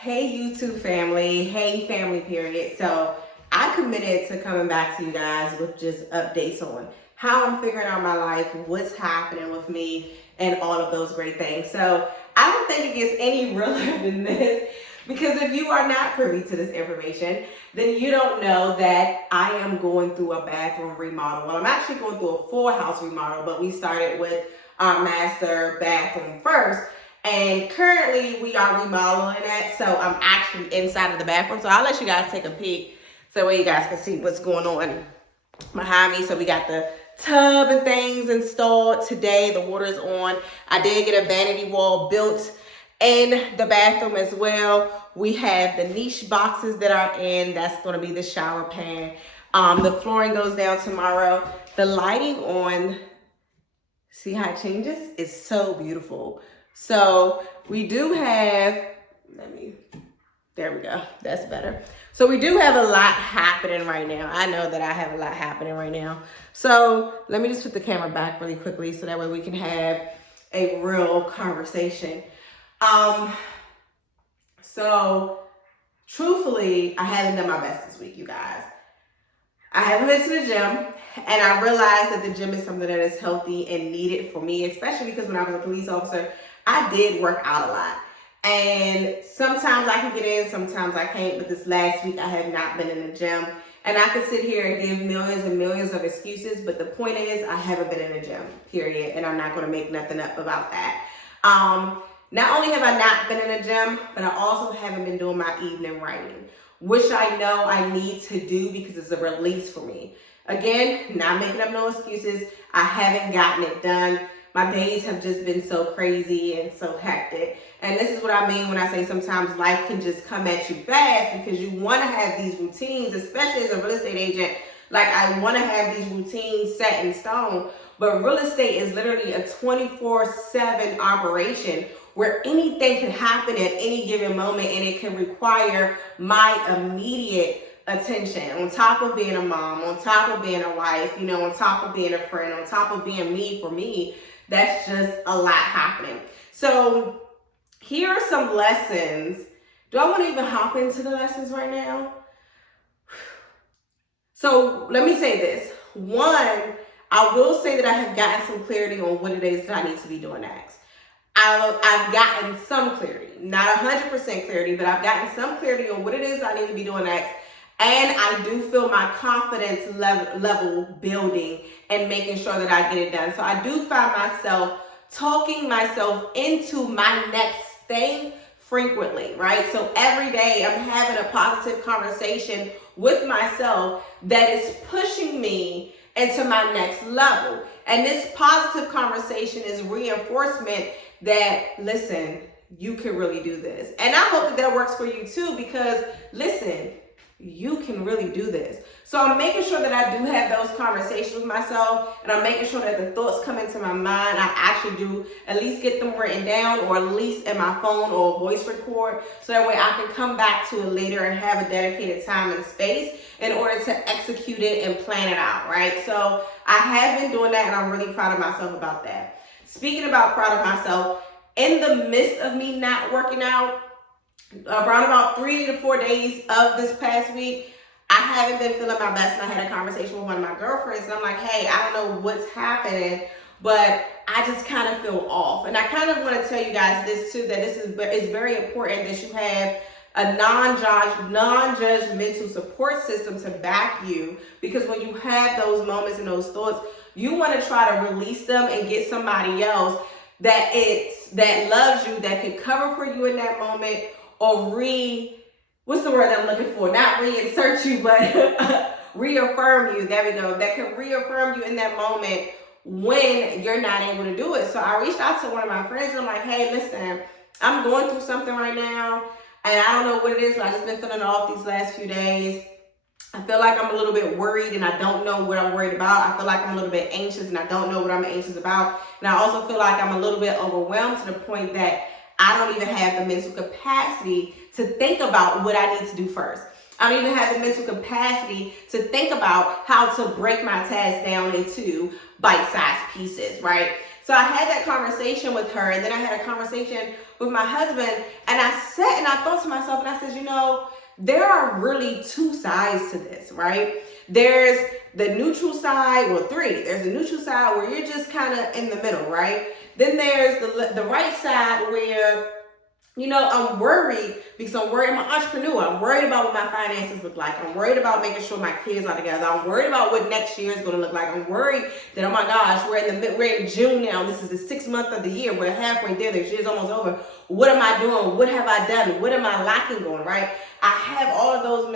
Hey YouTube family, hey family period. So I committed to coming back to you guys with just updates on how I'm figuring out my life, what's happening with me, and all of those great things. So I don't think it gets any realer than this because if you are not privy to this information, then you don't know that I am going through a bathroom remodel. Well, I'm actually going through a full house remodel, but we started with our master bathroom first. And currently we are remodeling that, so I'm actually inside of the bathroom. So I'll let you guys take a peek so you guys can see what's going on behind me. So we got the tub and things installed today. The water is on. I did get a vanity wall built in the bathroom as well. We have the niche boxes that are in. That's going to be the shower pan. The flooring goes down tomorrow. The lighting on, see how it changes? It's so beautiful. So we do have, there we go, that's better. So we do have a lot happening right now. I know that I have a lot happening right now. So let me just put the camera back really quickly so that way we can have a real conversation. So truthfully, I haven't done my best this week, you guys. I haven't been to the gym, and I realized that the gym is something that is healthy and needed for me, especially because when I was a police officer, I did work out a lot. And sometimes I can get in, sometimes I can't, but this last week I have not been in the gym. And I could sit here and give millions and millions of excuses, but the point is I haven't been in the gym, period, and I'm not going to make nothing up about that. Not only have I not been in the gym, but I also haven't been doing my evening writing, which I know I need to do because it's a release for me. Again, not making up no excuses. I haven't gotten it done. My days have just been so crazy and so hectic. And this is what I mean when I say sometimes life can just come at you fast because you want to have these routines, especially as a real estate agent. Like I want to have these routines set in stone, but real estate is literally a 24/7 operation where anything can happen at any given moment and it can require my immediate attention on top of being a mom, on top of being a wife, on top of being a friend, on top of being me for me. That's just a lot happening. So here are some lessons. Do I want to even hop into the lessons right now? So let me say this. One, I will say that I have gotten some clarity on what it is that I need to be doing next. I've gotten some clarity, not 100% clarity, but I've gotten some clarity on what it is I need to be doing next. And I do feel my confidence level building and making sure that I get it done. So I do find myself talking myself into my next thing frequently, right? So every day I'm having a positive conversation with myself that is pushing me into my next level. And this positive conversation is reinforcement that, listen, you can really do this. And I hope that works for you too, because listen, you can really do this. So I'm making sure that I do have those conversations with myself, and I'm making sure that the thoughts come into my mind. I actually do at least get them written down, or at least in my phone or voice record, so that way I can come back to it later and have a dedicated time and space in order to execute it and plan it out, right? So I have been doing that, and I'm really proud of myself about that. Speaking about proud of myself, in the midst of me not working out, around about 3 to 4 days of this past week, I haven't been feeling my best. And I had a conversation with one of my girlfriends, and I'm like, hey, I don't know what's happening, but I just kind of feel off. And I kind of want to tell you guys this too, that it's very important that you have a non-judgmental support system to back you, because when you have those moments and those thoughts, you want to try to release them and get somebody else that loves you, that can cover for you in that moment, or what's the word I'm looking for? Not reinsert you, but reaffirm you. There we go. That can reaffirm you in that moment when you're not able to do it. So I reached out to one of my friends and I'm like, hey, listen, I'm going through something right now and I don't know what it is, but I've just been feeling off these last few days. I feel like I'm a little bit worried and I don't know what I'm worried about. I feel like I'm a little bit anxious and I don't know what I'm anxious about. And I also feel like I'm a little bit overwhelmed to the point that I don't even have the mental capacity to think about what I need to do first. I don't even have the mental capacity to think about how to break my task down into bite-sized pieces, right? So I had that conversation with her, and then I had a conversation with my husband, and I sat and I thought to myself, and I said, there are really two sides to this, right? There's the neutral side, well, three. There's the neutral side where you're just kind of in the middle, right? Then there's the right side where, I'm worried because I'm worried. I'm an entrepreneur. I'm worried about what my finances look like. I'm worried about making sure my kids are together. I'm worried about what next year is going to look like. I'm worried that, oh my gosh, we're in June now. This is the 6th month of the year. We're halfway there. The year's almost over. What am I doing? What have I done? What am I lacking on, right? I have all of those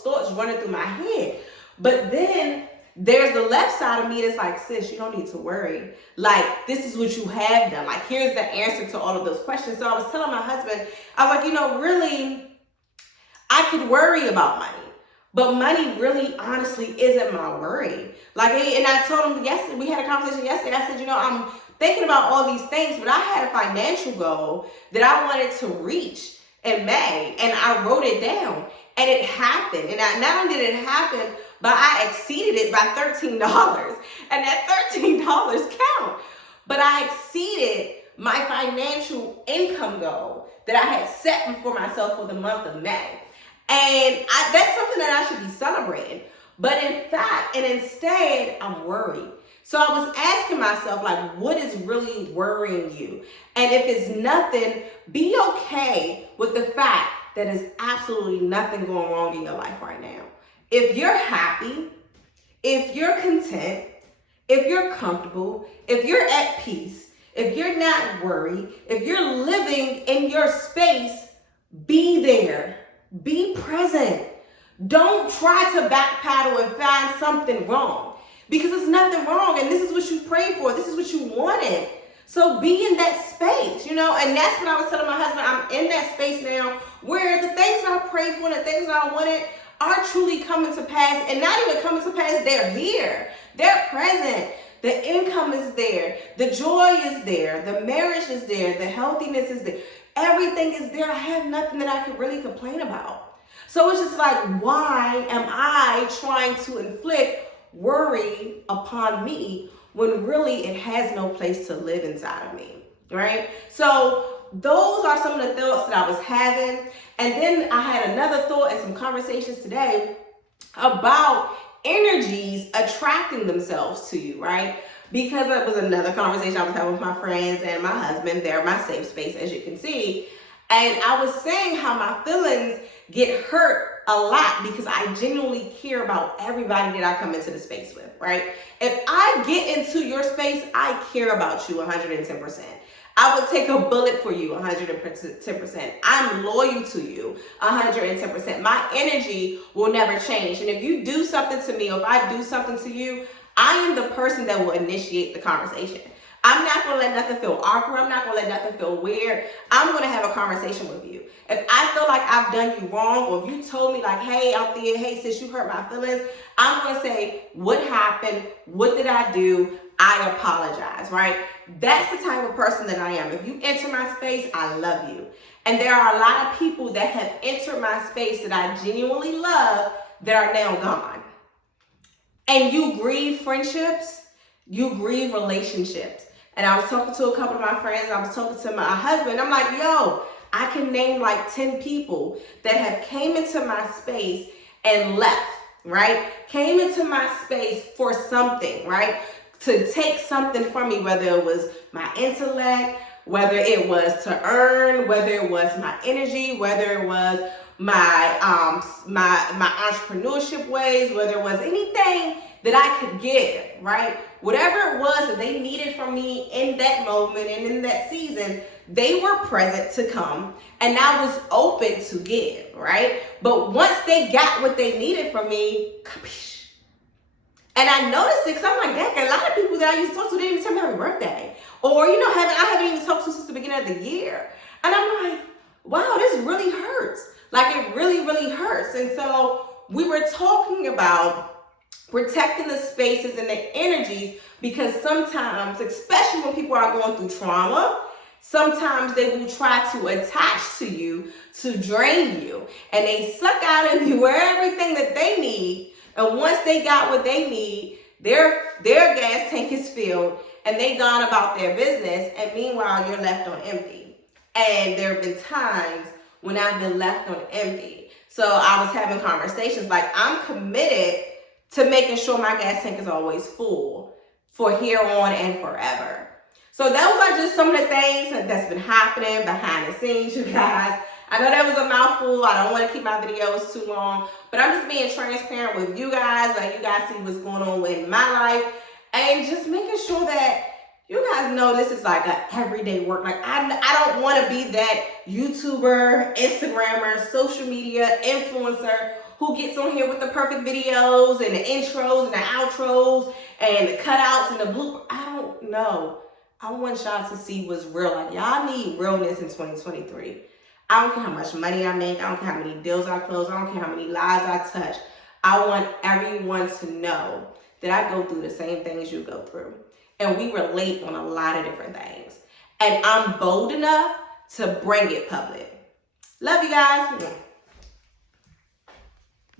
thoughts running through my head. But then there's the left side of me that's like, sis, you don't need to worry. Like, this is what you have done. Like, here's the answer to all of those questions. So I was telling my husband, I was like, really, I could worry about money, but money really, honestly, isn't my worry. Like, and I told him yesterday, we had a conversation yesterday. I said, I'm thinking about all these things, but I had a financial goal that I wanted to reach in May, and I wrote it down, and it happened. And not only did it happen, but I exceeded it by $13. And that $13 count. But I exceeded my financial income goal that I had set before myself for the month of May. And that's something that I should be celebrating. But instead, I'm worried. So I was asking myself, like, what is really worrying you? And if it's nothing, be okay with the fact that there's absolutely nothing going wrong in your life right now. If you're happy, if you're content, if you're comfortable, if you're at peace, if you're not worried, if you're living in your space, be there. Be present. Don't try to backpedal and find something wrong, because there's nothing wrong, and this is what you prayed for. This is what you wanted. So be in that space, and that's what I was telling my husband. I'm in that space now where the things that I prayed for and the things that I wanted are truly coming to pass, and not even coming to pass, they're here. They're present. The income is there. The joy is there. The marriage is there. The healthiness is there. Everything is there. I have nothing that I could really complain about. So it's just like, why am I trying to inflict worry upon me when really it has no place to live inside of me, right? So those are some of the thoughts that I was having. And then I had another thought and some conversations today about energies attracting themselves to you, right? Because that was another conversation I was having with my friends and my husband. They're my safe space, as you can see. And I was saying how my feelings get hurt a lot because I genuinely care about everybody that I come into the space with, right? If I get into your space, I care about you 110%. I would take a bullet for you 110%. I'm loyal to you 110%. My energy will never change. And if you do something to me, or if I do something to you, I am the person that will initiate the conversation. I'm not going to let nothing feel awkward. I'm not going to let nothing feel weird. I'm going to have a conversation with you. If I feel like I've done you wrong, or if you told me like, hey, out there, hey, sis, you hurt my feelings, I'm going to say, what happened? What did I do? I apologize, right? That's the type of person that I am. If you enter my space, I love you. And there are a lot of people that have entered my space that I genuinely love that are now gone. And you grieve friendships, you grieve relationships. And I was talking to a couple of my friends, I was talking to my husband, I'm like, yo, I can name like 10 people that have came into my space and left, right? Came into my space for something, right? To take something from me, whether it was my intellect, whether it was to earn, whether it was my energy, whether it was my entrepreneurship ways, whether it was anything that I could give, right? Whatever it was that they needed from me in that moment and in that season, they were present to come, and I was open to give, right? But once they got what they needed from me, capiche. And I noticed it because I'm like, dang, a lot of people that I used to talk to didn't even tell me happy birthday. Or, I haven't even talked to since the beginning of the year. And I'm like, wow, this really hurts. Like, it really, really hurts. And so we were talking about protecting the spaces and the energies, because sometimes, especially when people are going through trauma, sometimes they will try to attach to you to drain you. And they suck out of you everything that they need. And once they got what they need, their gas tank is filled and they gone about their business. And meanwhile, you're left on empty. And there have been times when I've been left on empty. So I was having conversations like, I'm committed to making sure my gas tank is always full for here on and forever. So those are just some of the things that's been happening behind the scenes, you guys. I know that was a mouthful. I don't want to keep my videos too long, but I'm just being transparent with you guys, like you guys see what's going on in my life, and just making sure that you guys know this is like an everyday work. Like I don't want to be that YouTuber, Instagrammer, social media influencer who gets on here with the perfect videos and the intros and the outros and the cutouts and the bloopers. I don't know. I want y'all to see what's real. Like, y'all need realness in 2023. I don't care how much money I make. I don't care how many deals I close. I don't care how many lives I touch. I want everyone to know that I go through the same things you go through. And we relate on a lot of different things. And I'm bold enough to bring it public. Love you guys.